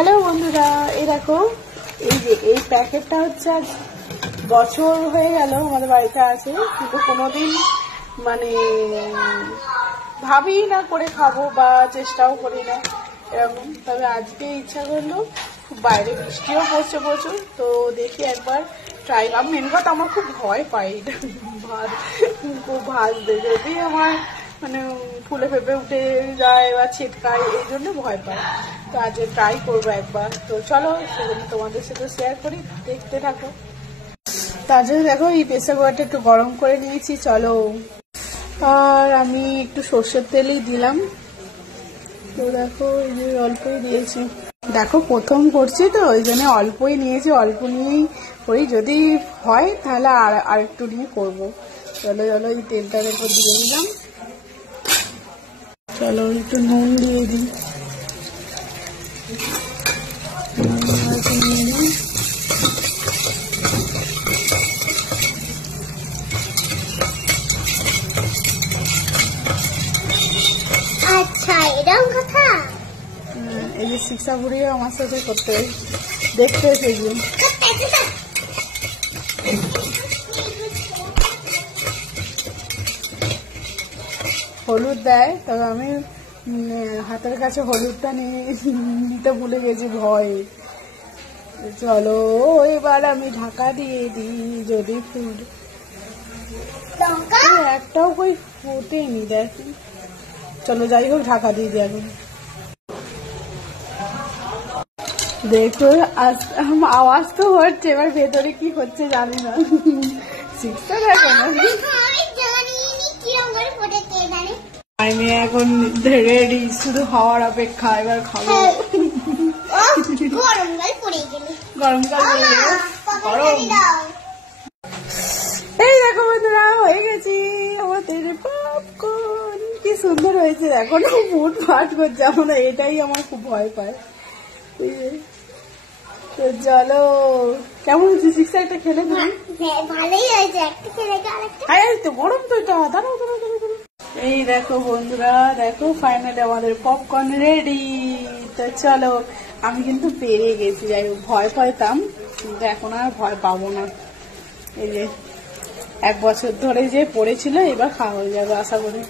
Hello বন্ধুরা, এই দেখো এই যে এই প্যাকেটটা হচ্ছে আজ বছর হয়ে গেল আমাদের বাড়িতে আছে, কিন্তু কোনোদিন মানে ভাবি না করে খাবো বা চেষ্টাও করি না এরকম। তবে আজকে ইচ্ছা করলো, বাইরে বৃষ্টিও পড়ছে প্রচুর, তো দেখি একবার ট্রাই। মেন কথা আমার খুব ভয় পাই এটা খুব ভাজতে, যদি আমার মানে ফুলে ফেপে উঠে যায় বা ছিটকায়, এই জন্য ভয় পাই। তো আজকে ট্রাই করবো একবার, তো চলো সেজন্য তোমাদের সাথে শেয়ার করি, দেখতে থাকো। তার জন্য দেখো এই প্রেসার কুকারটা একটু গরম করে নিয়েছি, চলো। আর আমি একটু সর্ষের তেলই দিলাম, তো দেখো এই যে অল্পই দিয়েছি। দেখো প্রথম করছি তো ওই জন্য অল্পই নিয়েছি, অল্প নিয়েই করি, যদি হয় তাহলে আর একটু নিয়ে করবো। চলো চলো এই তেলটার উপর দিয়ে দিলাম, চলো একটু নুন দিয়ে দিই। আচ্ছা এরকম কথা। এই যে শিক্ষা বুড়িও আমার সাথে করতে দেখতে এসেছি। হলুদ দেয়, তবে আমি হাতের কাছে হলুদটা নিতে ভুলে গেছি ভয়ে। চলো এবার আমি ঢাকা দিয়ে দিই, যদি ফুল একটাও কই ফোটেনি দেখ। চলো যাই হোক ঢাকা দিয়ে দিই এখন। দেখো আওয়াজ তো হচ্ছে, এবার ভেতরে কি হচ্ছে জানি না। শিখতে দেখো না, আমি এখন রেডি, শুধু হওয়ার অপেক্ষা, এবার খাবো। গরমকাল গরম। এই দেখো বন্ধুরা, হয়ে গেছি আমাদের পপকর্ন। কি সুন্দর হয়েছে, দেখো না ফুট ফাট করছে, আমার এটাই আমার খুব ভয় পায়। তো চলো, কেমন হচ্ছে শিক্ষা? একটা খেলে ভালোই হয়েছে, একটা খেলে তো গরম তো এটা। দাঁড়াও দাঁড়াও দাঁড়াও। এই দেখো বন্ধুরা, দেখো ফাইনালি আমাদের পপকর্ন রেডি। তো চলো, আমি কিন্তু পেরে গেছি, যাই হোক ভয় পাইতাম, কিন্তু এখন আর ভয় পাবো না। এই যে 1 বছর ধরে যে পড়েছিল, এবার খাওয়া হয়ে যাবে আশা করি।